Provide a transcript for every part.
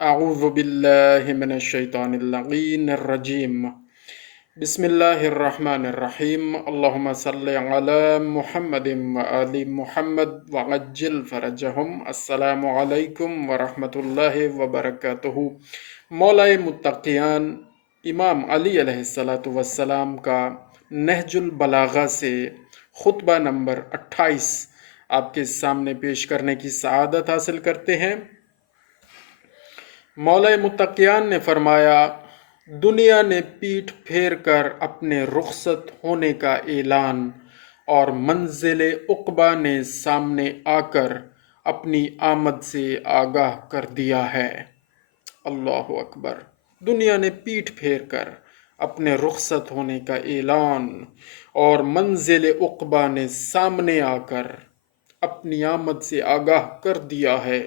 اعوذ باللہ من الشیطان اللعین الرجیم بسم اللہ الرحمن الرحیم اللہم صلی علی محمد وآل محمد وعجل فرجہم۔ السلام علیکم ورحمۃ اللہ وبرکاتہ۔ مولا متقیان امام علی علیہ السلام کا نہج البلاغہ سے خطبہ نمبر 28 آپ کے سامنے پیش کرنے کی سعادت حاصل کرتے ہیں۔ مولا متقیان نے فرمایا، دنیا نے پیٹھ پھیر کر اپنے رخصت ہونے کا اعلان اور منزل عقبہ نے سامنے آ کر اپنی آمد سے آگاہ کر دیا ہے۔ اللہ اکبر۔ دنیا نے پیٹھ پھیر کر اپنے رخصت ہونے کا اعلان اور منزل عقبہ نے سامنے آ کر اپنی آمد سے آگاہ کر دیا ہے۔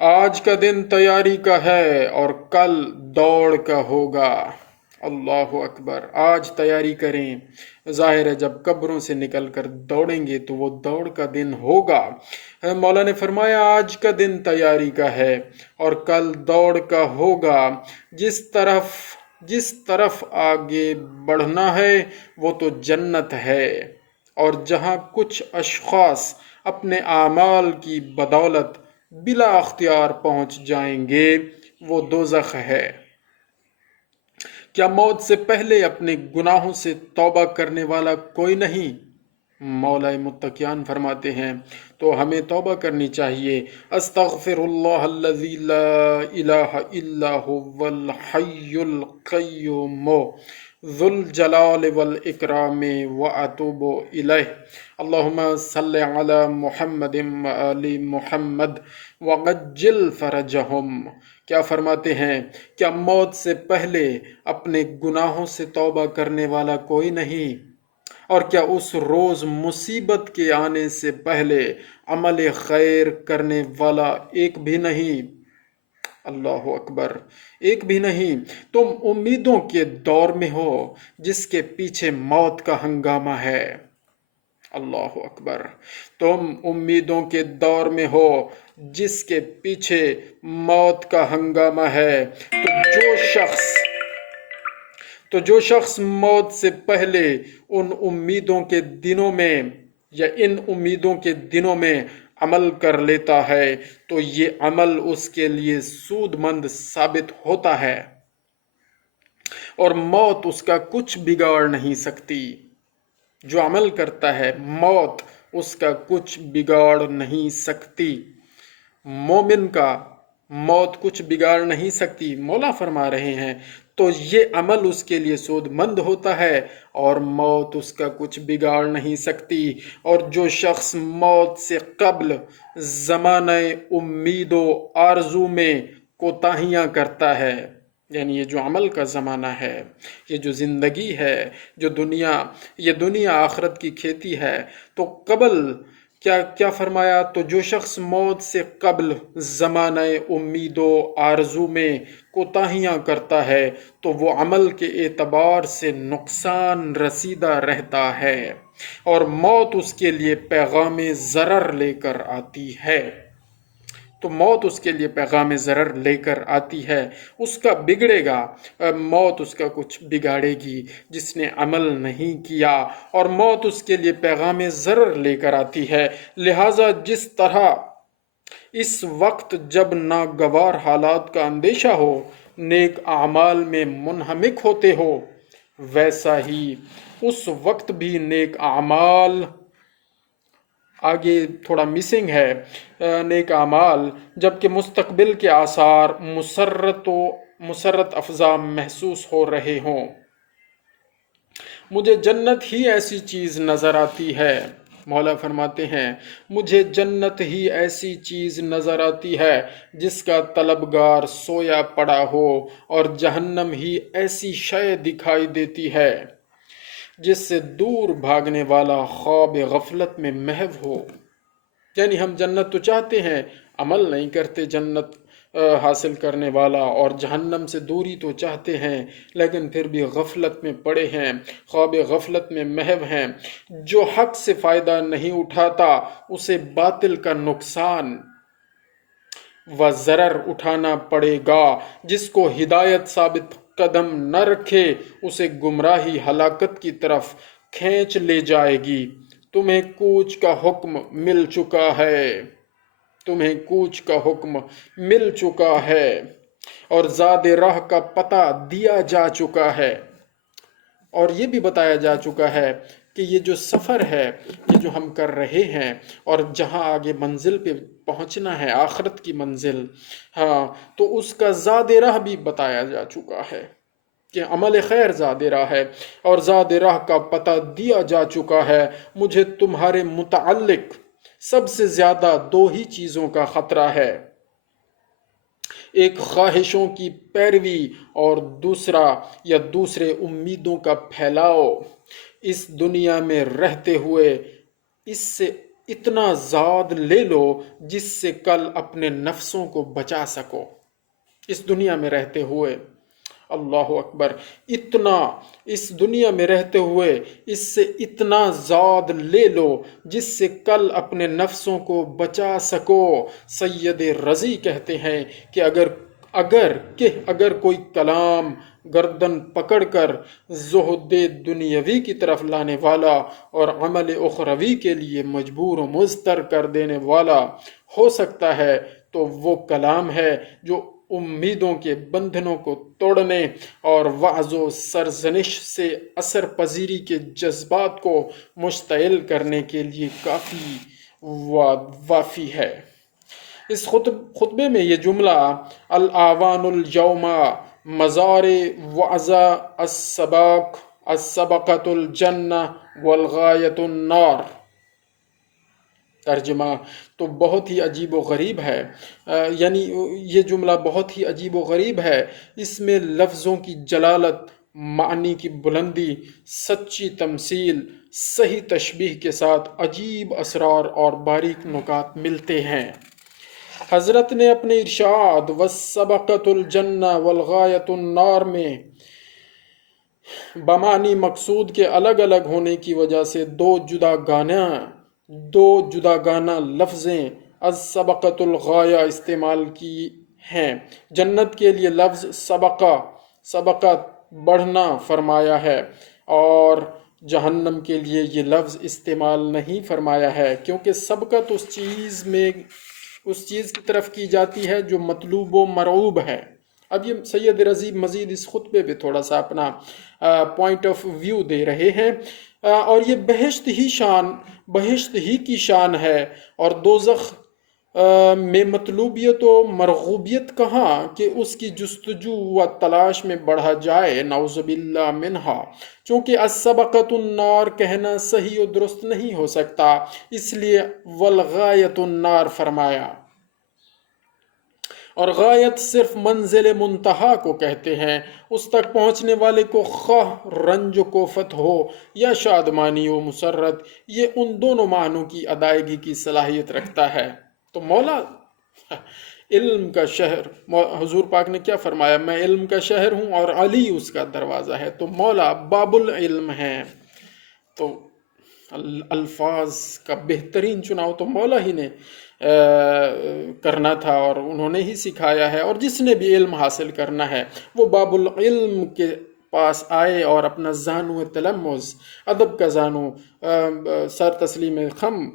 آج کا دن تیاری کا ہے اور کل دوڑ کا ہوگا۔ اللہ اکبر۔ آج تیاری کریں، ظاہر ہے جب قبروں سے نکل کر دوڑیں گے تو وہ دوڑ کا دن ہوگا۔ مولا نے فرمایا آج کا دن تیاری کا ہے اور کل دوڑ کا ہوگا۔ جس طرف آگے بڑھنا ہے وہ تو جنت ہے، اور جہاں کچھ اشخاص اپنے اعمال کی بدولت بلا اختیار پہنچ جائیں گے وہ دوزخ ہے۔ کیا موت سے پہلے اپنے گناہوں سے توبہ کرنے والا کوئی نہیں؟ مولا متقیان فرماتے ہیں تو ہمیں توبہ کرنی چاہیے۔ استغفر اللہ الذی لا الہ الا هو الحی القیوم ذو الجلال والاکرام واتوب الیہ۔ اللہم صلی علی محمد وآل محمد وعجل فرجہم۔ کیا فرماتے ہیں؟ کیا موت سے پہلے اپنے گناہوں سے توبہ کرنے والا کوئی نہیں؟ اور کیا اس روز مصیبت کے آنے سے پہلے عمل خیر کرنے والا ایک بھی نہیں؟ اللہ اکبر۔ ایک بھی نہیں۔ تم امیدوں کے دور میں ہو جس کے پیچھے موت کا ہنگامہ ہے۔ اللہ اکبر۔ تم امیدوں کے دور میں ہو جس کے پیچھے موت کا ہنگامہ ہے۔ جو شخص موت سے پہلے ان امیدوں کے دنوں میں یا ان امیدوں کے دنوں میں عمل کر لیتا ہے تو یہ عمل اس کے لیے سود مند ثابت ہوتا ہے اور موت اس کا کچھ بگاڑ نہیں سکتی۔ جو عمل کرتا ہے موت اس کا کچھ بگاڑ نہیں سکتی۔ مومن کا موت کچھ بگاڑ نہیں سکتی۔ مولا فرما رہے ہیں تو یہ عمل اس کے لیے سود مند ہوتا ہے اور موت اس کا کچھ بگاڑ نہیں سکتی۔ اور جو شخص موت سے قبل زمانہ امید و آرزو میں کوتاہیاں کرتا ہے، یعنی یہ جو عمل کا زمانہ ہے، یہ جو زندگی ہے، یہ دنیا آخرت کی کھیتی ہے، تو قبل کیا فرمایا؟ تو جو شخص موت سے قبل زمانہ امید و آرزو میں کوتاہیاں کرتا ہے تو وہ عمل کے اعتبار سے نقصان رسیدہ رہتا ہے اور موت اس کے لیے پیغام ضرر لے کر آتی ہے۔ تو موت اس کے لیے پیغام ضرر لے کر آتی ہے، اس کا بگڑے گا، موت اس کا کچھ بگاڑے گی جس نے عمل نہیں کیا، اور موت اس کے لیے پیغام ضرر لے کر آتی ہے۔ لہٰذا جس طرح اس وقت جب ناگوار حالات کا اندیشہ ہو نیک اعمال میں منہمک ہوتے ہو، ویسا ہی اس وقت بھی نیک اعمال، آگے تھوڑا مسنگ ہے، نیک اعمال جبکہ مستقبل کے آثار مسرت افزا محسوس ہو رہے ہوں۔ مجھے جنت ہی ایسی چیز نظر آتی ہے، مولا فرماتے ہیں مجھے جنت ہی ایسی چیز نظر آتی ہے جس کا طلبگار سویا پڑا ہو، اور جہنم ہی ایسی شے دکھائی دیتی ہے جس سے دور بھاگنے والا خواب غفلت میں محو ہو۔ یعنی ہم جنت تو چاہتے ہیں، عمل نہیں کرتے جنت حاصل کرنے والا، اور جہنم سے دوری تو چاہتے ہیں لیکن پھر بھی غفلت میں پڑے ہیں، خواب غفلت میں محو ہیں۔ جو حق سے فائدہ نہیں اٹھاتا اسے باطل کا نقصان و ضرر اٹھانا پڑے گا۔ جس کو ہدایت ثابت قدم نہ رکھے اسے گمراہی ہلاکت کی طرف کھینچ لے جائے گی۔ تمہیں کوچ کا حکم مل چکا ہے، تمہیں کوچ کا حکم مل چکا ہے اور زاد راہ کا پتہ دیا جا چکا ہے، اور یہ بھی بتایا جا چکا ہے کہ یہ جو سفر ہے، یہ جو ہم کر رہے ہیں اور جہاں آگے منزل پہ پہنچنا ہے، آخرت کی منزل، ہاں، تو اس کا زاد راہ بھی بتایا جا چکا ہے کہ عمل خیر زاد راہ ہے، اور زاد راہ کا پتہ دیا جا چکا ہے۔ مجھے تمہارے متعلق سب سے زیادہ دو ہی چیزوں کا خطرہ ہے، ایک خواہشوں کی پیروی اور دوسرا یا دوسرے امیدوں کا پھیلاؤ۔ اس دنیا میں رہتے ہوئے اس سے اتنا زاد لے لو جس سے کل اپنے نفسوں کو بچا سکو۔ اس دنیا میں رہتے ہوئے، اللہ اکبر، اتنا اس دنیا میں رہتے ہوئے اس سے اتنا زاد لے لو جس سے کل اپنے نفسوں کو بچا سکو۔ سید رضی کہتے ہیں کہ اگر کوئی کلام گردن پکڑ کر زہد دنیاوی کی طرف لانے والا اور عمل اخروی کے لیے مجبور و مضطر کر دینے والا ہو سکتا ہے تو وہ کلام ہے جو امیدوں کے بندھنوں کو توڑنے اور وعظ و سرزنش سے اثر پذیری کے جذبات کو مشتعل کرنے کے لیے کافی وافی ہے۔ اس خطبے میں یہ جملہ الاعوان الیوم مزار وعظ السبقۃ الجنہ والغایۃ النار، ترجمہ تو بہت ہی عجیب و غریب ہے، یعنی یہ جملہ بہت ہی عجیب و غریب ہے۔ اس میں لفظوں کی جلالت، معنی کی بلندی، سچی تمثیل، صحیح تشبیہ کے ساتھ عجیب اسرار اور باریک نکات ملتے ہیں۔ حضرت نے اپنے ارشاد وَالسَّبَقَةُ الْجَنَّةُ وَالْغَایَةُ النَّارِ میں بمعنی مقصود کے الگ الگ ہونے کی وجہ سے دو جدا گانہ لفظیں السبقۃ الغایہ استعمال کی ہیں۔ جنت کے لیے لفظ سبقہ بڑھنا فرمایا ہے، اور جہنم کے لیے یہ لفظ استعمال نہیں فرمایا ہے، کیونکہ سبقت اس چیز کی طرف کی جاتی ہے جو مطلوب و مرعوب ہے۔ اب یہ سید رضی مزید اس خطبے پہ تھوڑا سا اپنا پوائنٹ آف ویو دے رہے ہیں، اور یہ بہشت ہی کی شان ہے، اور دوزخ میں مطلوبیت و مرغوبیت کہاں کہ اس کی جستجو و تلاش میں بڑھا جائے، نعوذ باللہ منہا۔ چونکہ السبقۃ النار کہنا صحیح و درست نہیں ہو سکتا، اس لیے والغایۃ النار فرمایا، اور غایت صرف منزل منتہا کو کہتے ہیں، اس تک پہنچنے والے کو خواہ رنج و کوفت ہو یا شادمانی و مسرت، یہ ان دونوں معنوں کی ادائیگی کی صلاحیت رکھتا ہے۔ تو مولا علم کا شہر، حضور پاک نے کیا فرمایا؟ میں علم کا شہر ہوں اور علی اس کا دروازہ ہے۔ تو مولا باب العلم ہے، تو الفاظ کا بہترین چناؤ تو مولا ہی نے کرنا تھا، اور انہوں نے ہی سکھایا ہے، اور جس نے بھی علم حاصل کرنا ہے وہ باب العلم کے پاس آئے اور اپنا زانو تلمذ، ادب کا زانو، سر تسلیم خم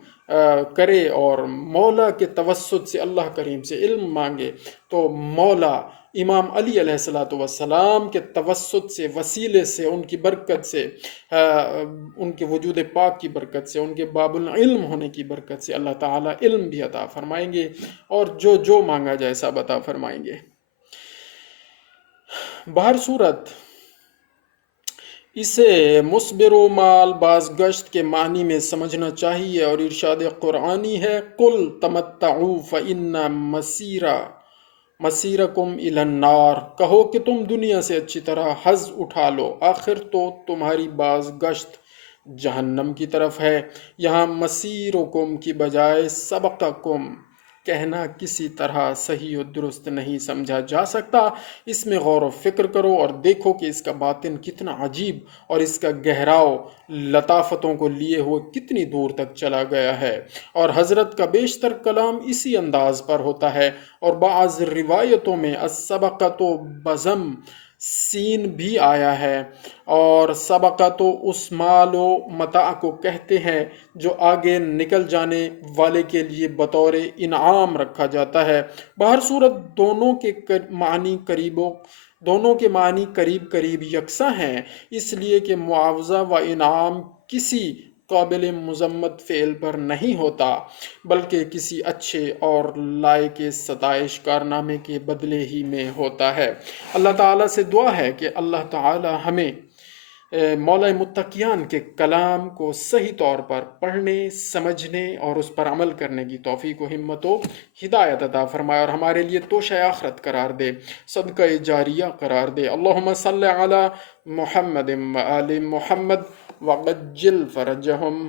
کرے اور مولا کے توسط سے، اللہ کریم سے علم مانگے، تو مولا امام علی علیہ السلام کے توسط سے، وسیلے سے، ان کی برکت سے، ان کے وجود پاک کی برکت سے، ان کے باب العلم ہونے کی برکت سے اللہ تعالیٰ علم بھی عطا فرمائیں گے، اور جو مانگا جائے سب عطا فرمائیں گے۔ بہر صورت اسے مصبر و مال بازگشت کے معنی میں سمجھنا چاہیے، اور ارشاد قرآنی ہے قُلْ تَمَتَّعُوا فَإِنَّ مسیرکم الی النار، کہو کہ تم دنیا سے اچھی طرح حظ اٹھا لو، آخر تو تمہاری بازگشت جہنم کی طرف ہے۔ یہاں مسیرکم کی بجائے سبقکم کہنا کسی طرح صحیح و درست نہیں سمجھا جا سکتا۔ اس میں غور و فکر کرو اور دیکھو کہ اس کا باطن کتنا عجیب اور اس کا گہراؤ لطافتوں کو لیے ہوئے کتنی دور تک چلا گیا ہے۔ اور حضرت کا بیشتر کلام اسی انداز پر ہوتا ہے، اور بعض روایتوں میں السبقۃ بضم سین بھی آیا ہے، اور سبقۃ اس مال و متاع کو کہتے ہیں جو آگے نکل جانے والے کے لیے بطور انعام رکھا جاتا ہے۔ بہر صورت دونوں کے معنی قریب قریب یکساں ہیں، اس لیے کہ معاوضہ و انعام کسی قابل مذمت فعل پر نہیں ہوتا، بلکہ کسی اچھے اور لائق ستائش کارنامے کے بدلے ہی میں ہوتا ہے۔ اللہ تعالیٰ سے دعا ہے کہ اللہ تعالیٰ ہمیں مولا متقیان کے کلام کو صحیح طور پر پڑھنے، سمجھنے اور اس پر عمل کرنے کی توفیق و ہمت و ہدایت عطا فرمائے، اور ہمارے لیے توشہ آخرت قرار دے، صدقہ جاریہ قرار دے۔ اللہم صلی علی محمد و آل محمد وعجل فرجہم۔